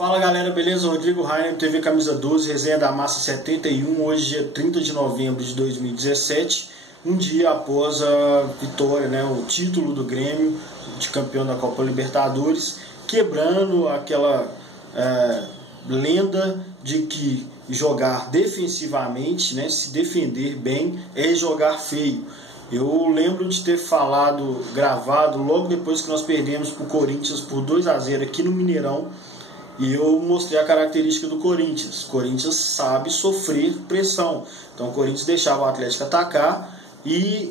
Fala galera, beleza? Rodrigo Rainer, TV Camisa 12, resenha da Massa 71, hoje dia 30 de novembro de 2017, um dia após a vitória, o título do Grêmio de campeão da Copa Libertadores, quebrando aquela lenda de que jogar defensivamente, se defender bem, é jogar feio. Eu lembro de ter gravado logo depois que nós perdemos para o Corinthians por 2-0 aqui no Mineirão. E eu mostrei a característica do Corinthians. O Corinthians sabe sofrer pressão. Então o Corinthians deixava o Atlético atacar e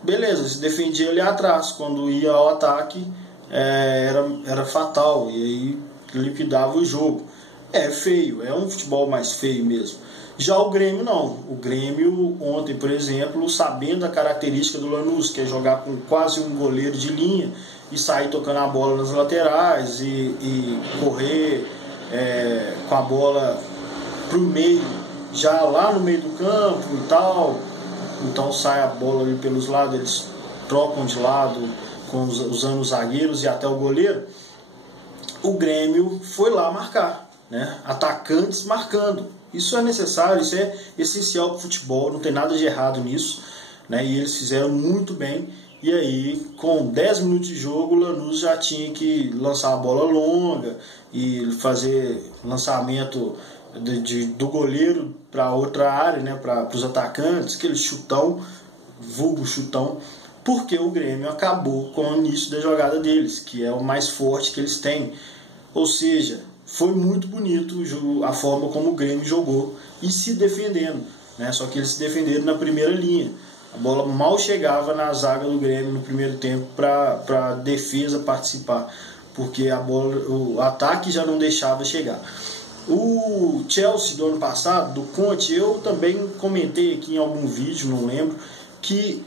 beleza, se defendia ali atrás. Quando ia ao ataque era fatal. E aí liquidava o jogo. É feio, é um futebol mais feio mesmo. Já o Grêmio não. O Grêmio ontem, por exemplo, sabendo a característica do Lanús, que é jogar com quase um goleiro de linha e sair tocando a bola nas laterais e correr com a bola para o meio, já lá no meio do campo e tal. Então sai a bola ali pelos lados, eles trocam de lado usando os zagueiros e até o goleiro. O Grêmio foi lá marcar, atacantes marcando. Isso é necessário, isso é essencial para o futebol, não tem nada de errado nisso, e eles fizeram muito bem. E aí, com 10 minutos de jogo, o Lanús já tinha que lançar a bola longa e fazer lançamento do goleiro para outra área, para os atacantes, aquele chutão, vulgo chutão, porque o Grêmio acabou com o início da jogada deles, que é o mais forte que eles têm. Ou seja, foi muito bonito a forma como o Grêmio jogou e se defendendo, só que eles se defenderam na primeira linha. A bola mal chegava na zaga do Grêmio no primeiro tempo para a defesa participar, porque o ataque já não deixava chegar. O Chelsea do ano passado, do Conte, eu também comentei aqui em algum vídeo, não lembro, que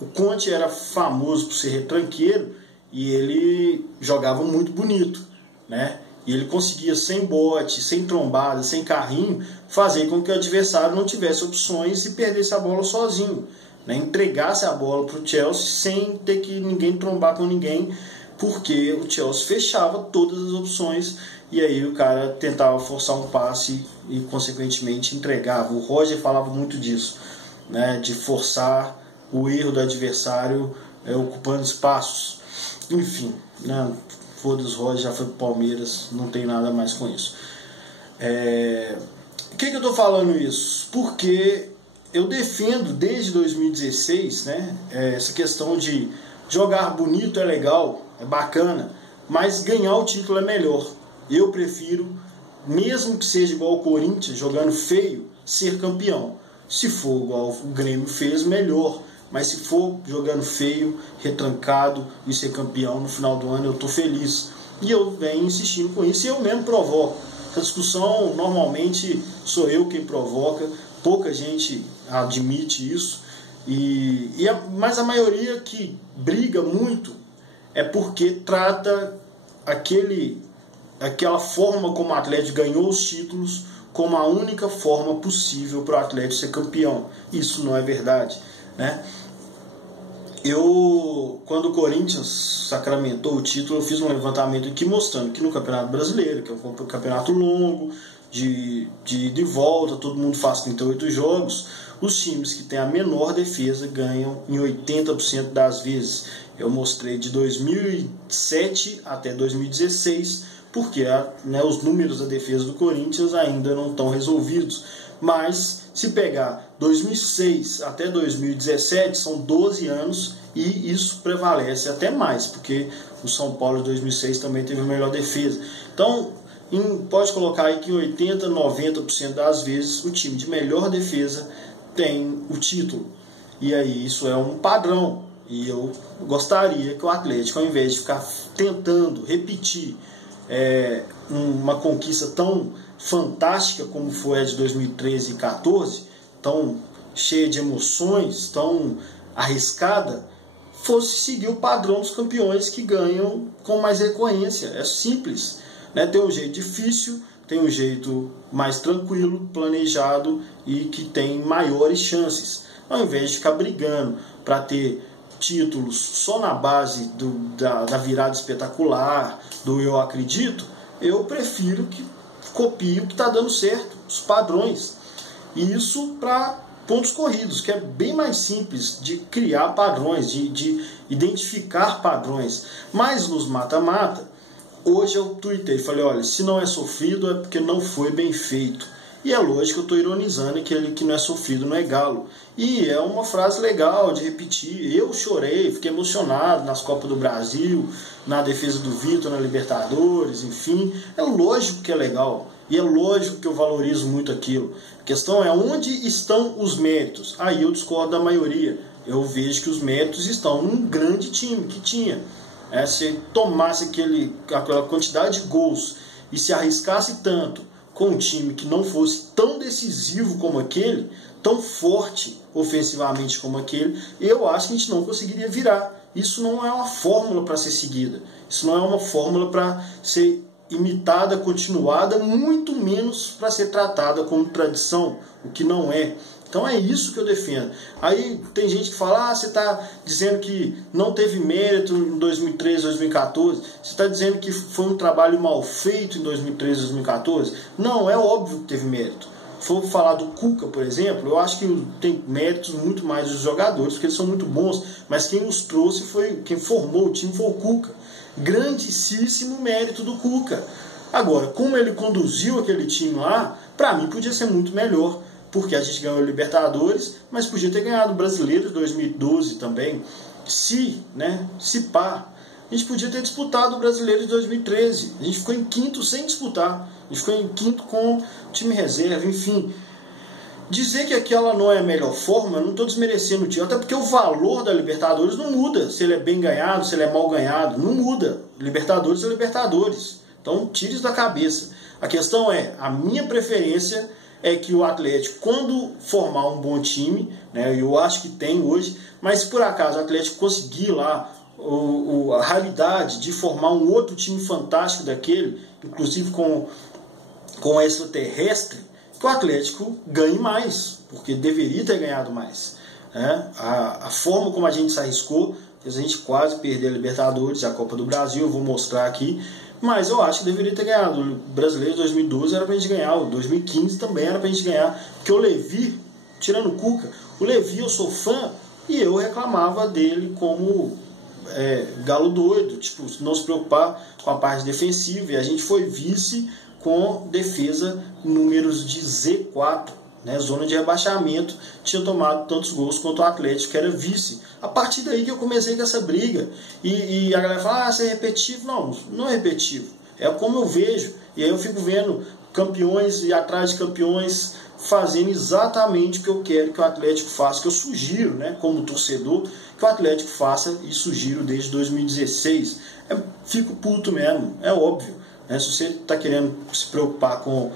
o Conte era famoso por ser retranqueiro e ele jogava muito bonito, E ele conseguia, sem bote, sem trombada, sem carrinho, fazer com que o adversário não tivesse opções e perdesse a bola sozinho, entregasse a bola para o Chelsea sem ter que ninguém trombar com ninguém, porque o Chelsea fechava todas as opções e aí o cara tentava forçar um passe e consequentemente entregava. O Roger falava muito disso, de forçar o erro do adversário ocupando espaços. Enfim, foda-se, Roger já foi pro Palmeiras, não tem nada mais com isso. Por que eu tô falando isso? Porque eu defendo desde 2016, essa questão de jogar bonito é legal, é bacana, mas ganhar o título é melhor. Eu prefiro, mesmo que seja igual o Corinthians, jogando feio, ser campeão. Se for igual o Grêmio fez, melhor. Mas se for jogando feio, retrancado e ser campeão no final do ano, eu estou feliz. E eu venho insistindo com isso e eu mesmo provoco. Essa discussão normalmente sou eu quem provoca, pouca gente admite isso. Mas a maioria que briga muito é porque trata aquela forma como o Atlético ganhou os títulos como a única forma possível para o Atlético ser campeão. Isso não é verdade. Quando o Corinthians sacramentou o título, eu fiz um levantamento aqui mostrando que no Campeonato Brasileiro, que é um campeonato longo, de volta, todo mundo faz 38 jogos, os times que têm a menor defesa ganham em 80% das vezes. Eu mostrei de 2007 até 2016, porque os números da defesa do Corinthians ainda não estão resolvidos. Mas se pegar 2006 até 2017, são 12 anos e isso prevalece até mais, porque o São Paulo de 2006 também teve a melhor defesa. Então, pode colocar aí que 80%, 90% das vezes o time de melhor defesa tem o título. E aí isso é um padrão. E eu gostaria que o Atlético, ao invés de ficar tentando repetir uma conquista tão fantástica como foi a de 2013 e 2014, tão cheia de emoções, tão arriscada, fosse seguir o padrão dos campeões que ganham com mais recorrência. É simples, tem um jeito difícil, tem um jeito mais tranquilo, planejado e que tem maiores chances, ao invés de ficar brigando para ter títulos só na base da virada espetacular, do eu acredito. eu prefiro que copie o que está dando certo, os padrões. E isso para pontos corridos, que é bem mais simples de criar padrões, de identificar padrões. Mas nos mata-mata, hoje eu tuitei, falei, olha, se não é sofrido é porque não foi bem feito. E é lógico que eu estou ironizando aquele que não é sofrido não é galo. E é uma frase legal de repetir. Eu chorei, fiquei emocionado nas Copas do Brasil, na defesa do Vitor, na Libertadores, enfim. É lógico que é legal. E é lógico que eu valorizo muito aquilo. A questão é onde estão os méritos. Aí eu discordo da maioria. Eu vejo que os méritos estão num grande time que tinha. Se tomasse aquela quantidade de gols e se arriscasse tanto com um time que não fosse tão decisivo como aquele, tão forte ofensivamente como aquele, eu acho que a gente não conseguiria virar. Isso não é uma fórmula para ser seguida. Isso não é uma fórmula para ser imitada, continuada, muito menos para ser tratada como tradição, o que não é. Então é isso que eu defendo. Aí tem gente que fala, você está dizendo que não teve mérito em 2013, 2014, você está dizendo que foi um trabalho mal feito em 2013, 2014? Não, é óbvio que teve mérito. Se for falar do Cuca, por exemplo, eu acho que tem méritos muito mais dos jogadores, porque eles são muito bons, mas quem os trouxe foi, quem formou o time foi o Cuca. Grandíssimo mérito do Cuca. Agora, como ele conduziu aquele time lá, para mim podia ser muito melhor, porque a gente ganhou o Libertadores, mas podia ter ganhado o Brasileiro de 2012 também. Se pá, a gente podia ter disputado o Brasileiro de 2013. A gente ficou em quinto sem disputar. A gente ficou em quinto com time reserva, enfim. Dizer que aquela não é a melhor forma, eu não estou desmerecendo o time, até porque o valor da Libertadores não muda. Se ele é bem ganhado, se ele é mal ganhado, não muda. Libertadores é Libertadores. Então tire isso da cabeça. A questão é, a minha preferência é que o Atlético, quando formar um bom time, eu acho que tem hoje, mas se por acaso o Atlético conseguir lá a realidade de formar um outro time fantástico daquele, inclusive com extraterrestre, que o Atlético ganhe mais, porque deveria ter ganhado mais. A forma como a gente se arriscou, fez a gente quase perder a Libertadores, a Copa do Brasil, eu vou mostrar aqui, mas eu acho que deveria ter ganhado. O Brasileiro de 2012 era pra gente ganhar, o 2015 também era pra gente ganhar, porque o Levi, tirando o Cuca, o Levi eu sou fã e eu reclamava dele como galo doido, tipo, não se preocupar com a parte defensiva, e a gente foi vice com defesa números de Z4, zona de rebaixamento, tinha tomado tantos gols quanto o Atlético, que era vice. A partir daí que eu comecei com essa briga. E a galera fala, você é repetitivo. Não, não é repetitivo. É como eu vejo. E aí eu fico vendo campeões e atrás de campeões fazendo exatamente o que eu quero que o Atlético faça, que eu sugiro, como torcedor, que o Atlético faça e sugiro desde 2016. Fico puto mesmo, é óbvio. Se você está querendo se preocupar com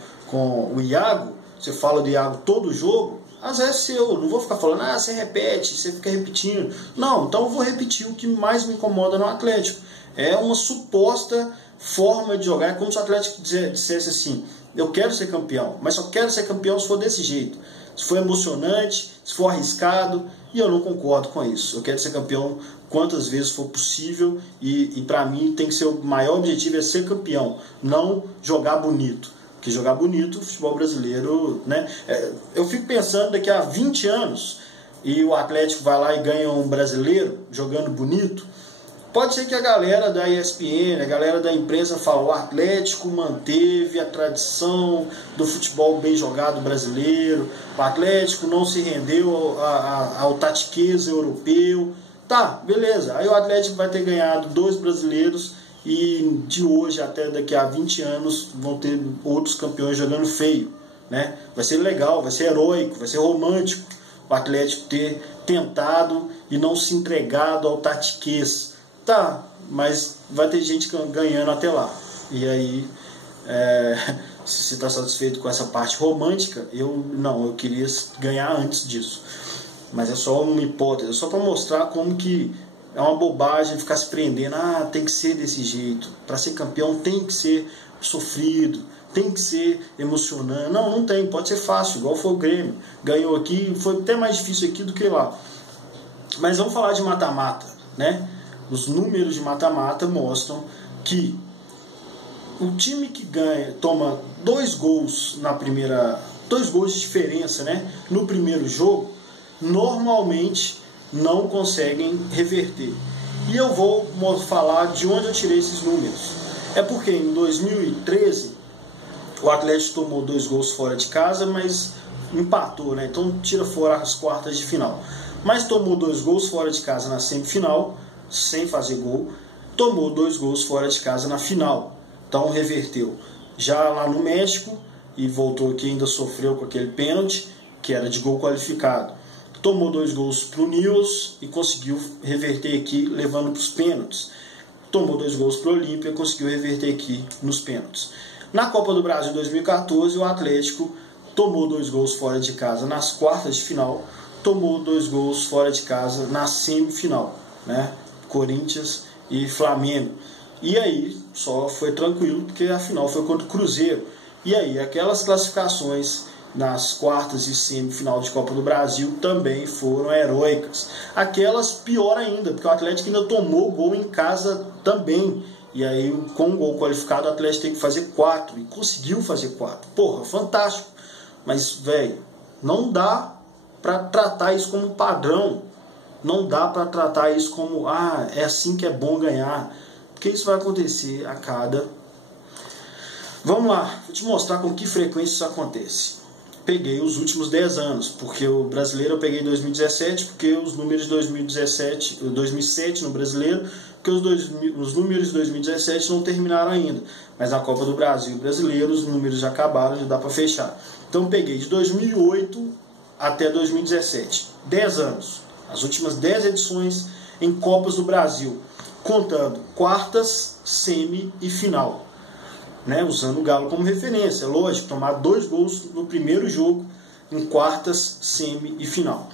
o Iago, você fala do Iago todo jogo, às vezes eu não vou ficar falando, você repete, você fica repetindo. Não, então eu vou repetir o que mais me incomoda no Atlético. É uma suposta forma de jogar, é como se o Atlético dissesse assim, eu quero ser campeão, mas só quero ser campeão se for desse jeito. Se for emocionante, se for arriscado, e eu não concordo com isso. Eu quero ser campeão quantas vezes for possível, e para mim tem que ser o maior objetivo é ser campeão, não jogar bonito. Porque jogar bonito, o futebol brasileiro, eu fico pensando daqui a 20 anos e o Atlético vai lá e ganha um brasileiro jogando bonito, pode ser que a galera da ESPN, a galera da imprensa fale, o Atlético manteve a tradição do futebol bem jogado brasileiro, o Atlético não se rendeu ao tatiquez europeu. Tá, beleza, aí o Atlético vai ter ganhado 2 brasileiros e de hoje até daqui a 20 anos vão ter outros campeões jogando feio, Vai ser legal, vai ser heróico, vai ser romântico o Atlético ter tentado e não se entregado ao tatiquez. Tá, mas vai ter gente ganhando até lá. E aí, se você está satisfeito com essa parte romântica, eu queria ganhar antes disso. Mas é só uma hipótese, é só para mostrar como que é uma bobagem ficar se prendendo, tem que ser desse jeito, para ser campeão tem que ser sofrido, tem que ser emocionante. Não tem, pode ser fácil, igual foi o Grêmio, ganhou aqui, foi até mais difícil aqui do que lá. Mas vamos falar de mata-mata, Os números de mata-mata mostram que o time que ganha, toma 2 gols de diferença, né, no primeiro jogo, normalmente não conseguem reverter. E eu vou falar de onde eu tirei esses números. É porque em 2013 o Atlético tomou 2 gols fora de casa, mas empatou, né? Então tira fora as quartas de final. Mas tomou 2 gols fora de casa na semifinal, sem fazer gol. Tomou 2 gols fora de casa na final. Então reverteu já lá no México e voltou aqui, ainda sofreu com aquele pênalti, que era de gol qualificado. Tomou 2 gols para o Newell's e conseguiu reverter aqui, levando para os pênaltis. Tomou 2 gols para o Olímpia e conseguiu reverter aqui nos pênaltis. Na Copa do Brasil 2014, o Atlético tomou 2 gols fora de casa nas quartas de final, tomou 2 gols fora de casa na semifinal, né? Corinthians e Flamengo. E aí só foi tranquilo, porque a final foi contra o Cruzeiro. E aí aquelas classificações nas quartas e semifinal de Copa do Brasil também foram heróicas. Aquelas pior ainda, porque o Atlético ainda tomou gol em casa também. E aí com um gol qualificado o Atlético tem que fazer 4 e conseguiu fazer 4. Porra, fantástico. Mas, velho, não dá para tratar isso como padrão. Não dá para tratar isso como, é assim que é bom ganhar. Porque isso vai acontecer a cada... Vamos lá, vou te mostrar com que frequência isso acontece. Peguei os últimos 10 anos, porque o brasileiro eu peguei em 2017, porque os números de 2007 no brasileiro, porque os números de 2017 não terminaram ainda. Mas na Copa do Brasil brasileiro os números já acabaram, já dá para fechar. Então peguei de 2008 até 2017, 10 anos, as últimas 10 edições em Copas do Brasil, contando quartas, semi e final. Né, usando o Galo como referência, lógico, tomar 2 gols no primeiro jogo, em quartas, semi e final.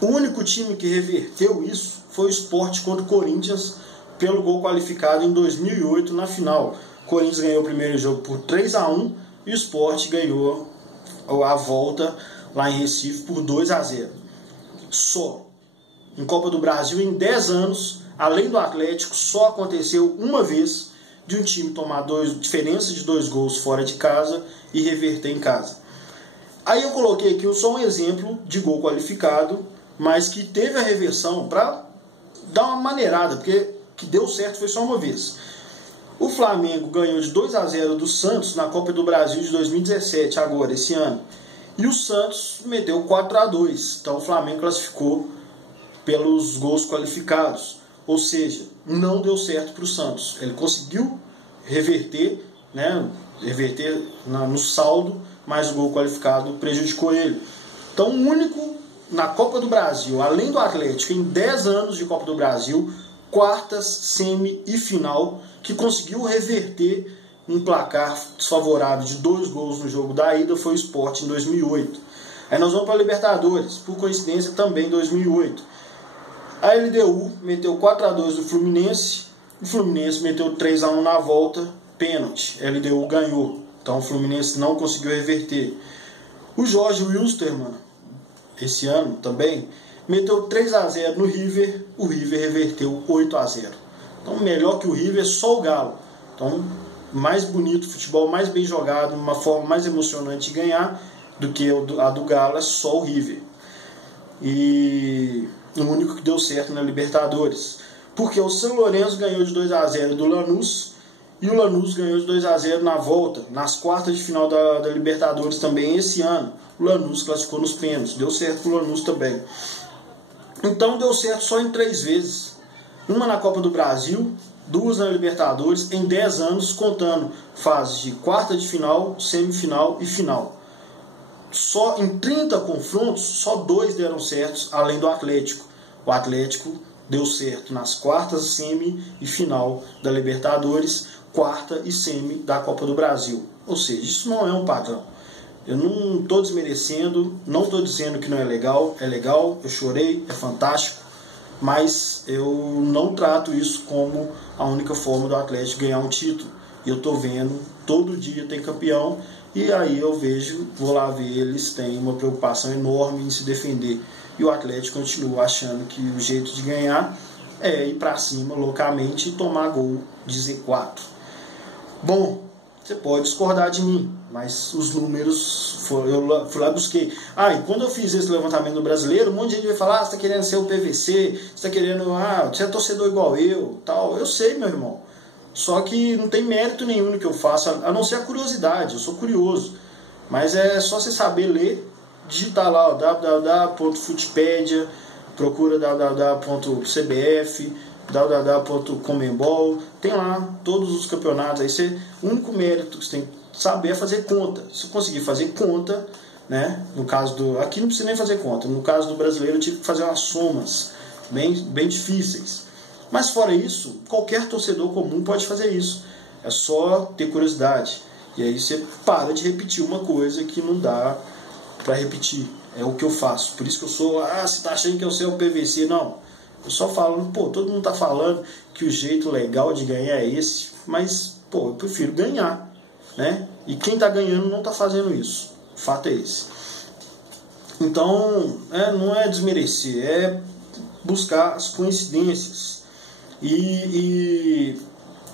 O único time que reverteu isso foi o Sport contra o Corinthians, pelo gol qualificado em 2008 na final. O Corinthians ganhou o primeiro jogo por 3-1 e o Sport ganhou a volta lá em Recife por 2-0. Só em Copa do Brasil, em 10 anos, além do Atlético, só aconteceu uma vez de um time tomar diferença de 2 gols fora de casa e reverter em casa. Aí eu coloquei aqui só um exemplo de gol qualificado, mas que teve a reversão para dar uma maneirada, porque que deu certo foi só uma vez. O Flamengo ganhou de 2-0 do Santos na Copa do Brasil de 2017, agora, esse ano. E o Santos meteu 4-2. Então o Flamengo classificou pelos gols qualificados. Ou seja, não deu certo para o Santos. Ele conseguiu reverter, né, no saldo, mas o gol qualificado prejudicou ele. Então, o único na Copa do Brasil, além do Atlético, em 10 anos de Copa do Brasil, quartas, semi e final, que conseguiu reverter um placar desfavorável de 2 gols no jogo da ida, foi o Sport em 2008. Aí nós vamos para a Libertadores, por coincidência também em 2008. A LDU meteu 4-2 no Fluminense, o Fluminense meteu 3-1 na volta, pênalti, a LDU ganhou, então o Fluminense não conseguiu reverter. O Jorge Wilstermann, esse ano também, meteu 3-0 no River, o River reverteu 8-0. Então melhor que o River, só o Galo. Então mais bonito, futebol mais bem jogado, uma forma mais emocionante de ganhar do que a do Galo, é só o River. E o único que deu certo na Libertadores, porque o São Lourenço ganhou de 2-0 do Lanús e o Lanús ganhou de 2-0 na volta, nas quartas de final da Libertadores também esse ano. O Lanús classificou nos pênaltis, deu certo pro Lanús também. Então deu certo só em 3 vezes, uma na Copa do Brasil, 2 na Libertadores, em 10 anos, contando fases de quarta de final, semifinal e final. Só em 30 confrontos, só 2 deram certos, além do Atlético. O Atlético deu certo nas quartas, semi e final da Libertadores, quarta e semi da Copa do Brasil. Ou seja, isso não é um padrão. Eu não estou desmerecendo, não estou dizendo que não é legal, eu chorei, é fantástico, mas eu não trato isso como a única forma do Atlético ganhar um título. E eu estou vendo, todo dia tem campeão, e aí eu vejo, vou lá ver, eles têm uma preocupação enorme em se defender. E o Atlético continua achando que o jeito de ganhar é ir para cima loucamente e tomar gol de Z4. Bom, você pode discordar de mim, mas os números, eu fui lá e busquei. E quando eu fiz esse levantamento no Brasileiro, um monte de gente vai falar, você está querendo ser o PVC, você está querendo, você é torcedor igual eu, tal. Eu sei, meu irmão. Só que não tem mérito nenhum no que eu faço, a não ser a curiosidade, eu sou curioso. Mas é só você saber ler, digitar lá, www.footpedia, procura www.cbf, www.comembol, tem lá todos os campeonatos. Aí o único mérito que você tem que saber é fazer conta. Se conseguir fazer conta, né, no caso aqui não precisa nem fazer conta, no caso do Brasileiro eu tive que fazer umas somas bem difíceis. Mas fora isso, qualquer torcedor comum pode fazer isso. É só ter curiosidade. E aí você para de repetir uma coisa que não dá para repetir. É o que eu faço. Por isso que eu sou, você tá achando que eu sei o PVC? Não. Eu só falo, todo mundo tá falando que o jeito legal de ganhar é esse. Mas, eu prefiro ganhar, né? E quem tá ganhando não tá fazendo isso. O fato é esse. Então, não é desmerecer, é buscar as coincidências. E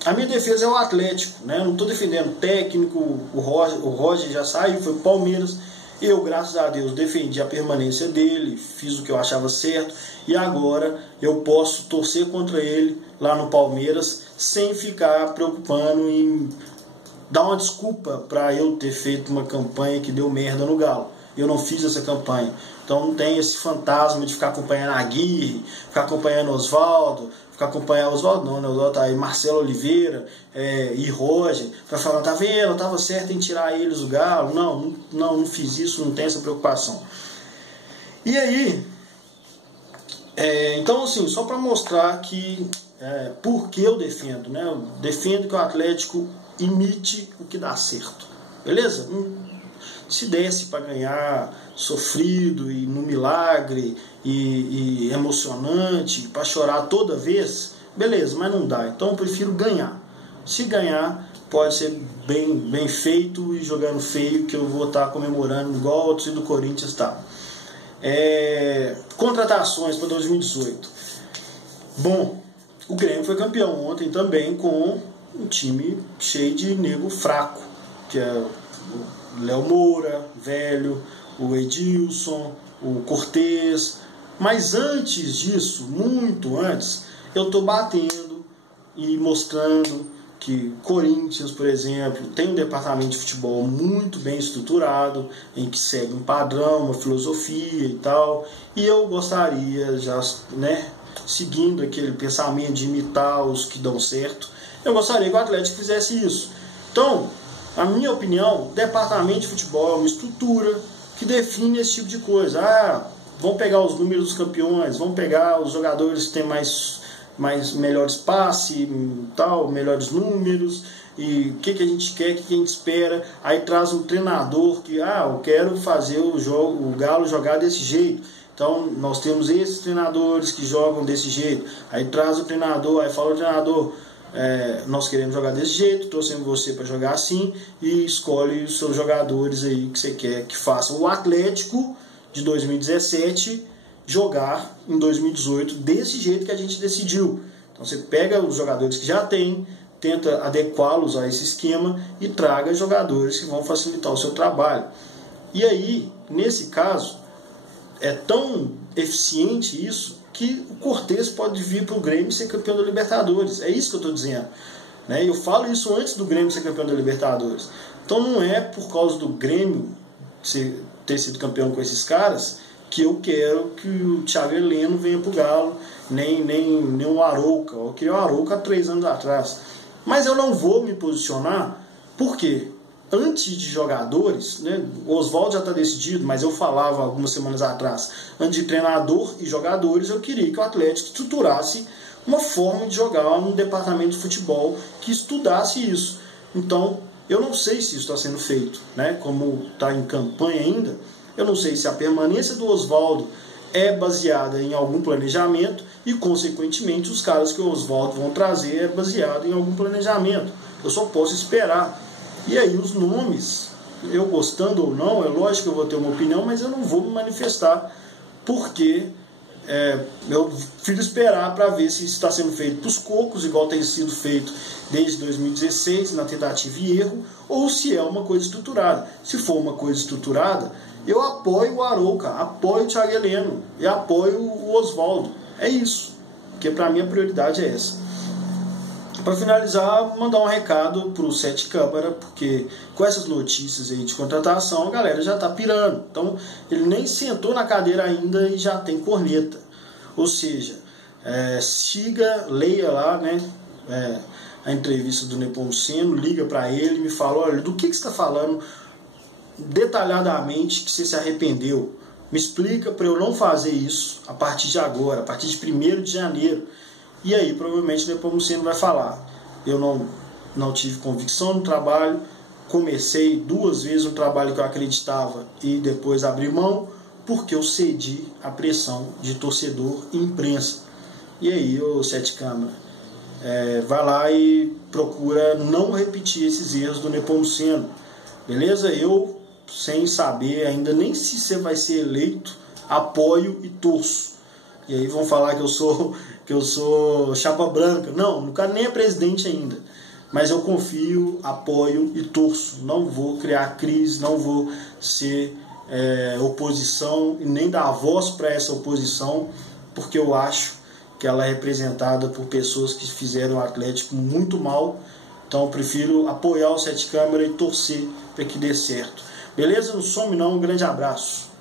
a minha defesa é o Atlético, né? Não estou defendendo o técnico, o Roger já saiu, foi o Palmeiras. Eu, graças a Deus, defendi a permanência dele, fiz o que eu achava certo, e agora eu posso torcer contra ele lá no Palmeiras sem ficar preocupando em dar uma desculpa para eu ter feito uma campanha que deu merda no Galo. Eu não fiz essa campanha. Então não tem esse fantasma de ficar acompanhando a Aguirre, ficar acompanhando Oswaldo, ficar acompanhando Oswaldo não, né? Oswaldo tá aí, Marcelo Oliveira e Roger, para falar, tá vendo, eu tava certo em tirar eles do Galo. Não fiz isso, não tem essa preocupação. E aí, então assim, só para mostrar que por que eu defendo, né? Eu defendo que o Atlético imite o que dá certo, beleza? Se desse para ganhar sofrido e no milagre e emocionante, para chorar toda vez, beleza, mas não dá. Então eu prefiro ganhar. Se ganhar, pode ser bem feito e jogando feio, que eu vou estar comemorando igual o time do Corinthians tá. Contratações para 2018. Bom, o Grêmio foi campeão ontem também com um time cheio de nego fraco, que é o Léo Moura, velho, o Edilson, o Cortez. Mas antes disso, muito antes, eu estou batendo e mostrando que Corinthians, por exemplo, tem um departamento de futebol muito bem estruturado, em que segue um padrão, uma filosofia e tal. E eu gostaria, já, né, seguindo aquele pensamento de imitar os que dão certo, eu gostaria que o Atlético fizesse isso. Então, na minha opinião, departamento de futebol é uma estrutura que define esse tipo de coisa. Vão pegar os números dos campeões, vão pegar os jogadores que têm melhores passes, tal, melhores números, e o que a gente quer, o que a gente espera. Aí traz um treinador que, eu quero fazer o Galo jogar desse jeito. Então nós temos esses treinadores que jogam desse jeito. Aí traz o treinador, aí fala o treinador, nós queremos jogar desse jeito, torcemos você para jogar assim, e escolhe os seus jogadores aí que você quer que façam o Atlético de 2017 jogar em 2018 desse jeito que a gente decidiu. Então você pega os jogadores que já tem, tenta adequá-los a esse esquema e traga jogadores que vão facilitar o seu trabalho. E aí, nesse caso, é tão eficiente isso que o Cortez pode vir para o Grêmio ser campeão da Libertadores. É isso que eu estou dizendo, né? Eu falo isso antes do Grêmio ser campeão da Libertadores. Então não é por causa do Grêmio ter sido campeão com esses caras que eu quero que o Thiago Heleno venha para o Galo, nem o Arouca. Eu queria o Arouca há 3 anos atrás. Mas eu não vou me posicionar, porque antes de jogadores, né, o Oswaldo já está decidido, mas eu falava algumas semanas atrás, antes de treinador e jogadores, eu queria que o Atlético estruturasse uma forma de jogar um departamento de futebol que estudasse isso. Então, eu não sei se isso está sendo feito, né, como está em campanha ainda. Eu não sei se a permanência do Oswaldo é baseada em algum planejamento e, consequentemente, os caras que o Oswaldo vão trazer é baseado em algum planejamento. Eu só posso esperar. E aí os nomes, eu gostando ou não, é lógico que eu vou ter uma opinião, mas eu não vou me manifestar, porque eu prefiro esperar para ver se isso está sendo feito para os cocos, igual tem sido feito desde 2016, na tentativa e erro, ou se é uma coisa estruturada. Se for uma coisa estruturada, eu apoio o Arouca, apoio o Thiago Heleno e apoio o Oswaldo. É isso, porque para mim a prioridade é essa. Para finalizar, mandar um recado para o Sete Câmara, porque com essas notícias aí de contratação, a galera já está pirando. Então, ele nem sentou na cadeira ainda e já tem corneta. Ou seja, siga, leia lá, né, a entrevista do Nepomuceno, liga para ele e me fala, olha, do que você está falando detalhadamente que você se arrependeu? Me explica para eu não fazer isso a partir de agora, a partir de 1º de janeiro. E aí, provavelmente, o Nepomuceno vai falar, eu não tive convicção no trabalho, comecei 2 vezes um trabalho que eu acreditava e depois abri mão, porque eu cedi à pressão de torcedor e imprensa. E aí, ô Sete Câmara, vai lá e procura não repetir esses erros do Nepomuceno, beleza? Eu, sem saber ainda nem se você vai ser eleito, apoio e torço. E aí vão falar que eu sou chapa branca. Não quero nem é presidente ainda. Mas eu confio, apoio e torço. Não vou criar crise, não vou ser oposição e nem dar voz para essa oposição, porque eu acho que ela é representada por pessoas que fizeram o Atlético muito mal. Então eu prefiro apoiar o Sete Câmara e torcer para que dê certo. Beleza? Não some não. Um grande abraço.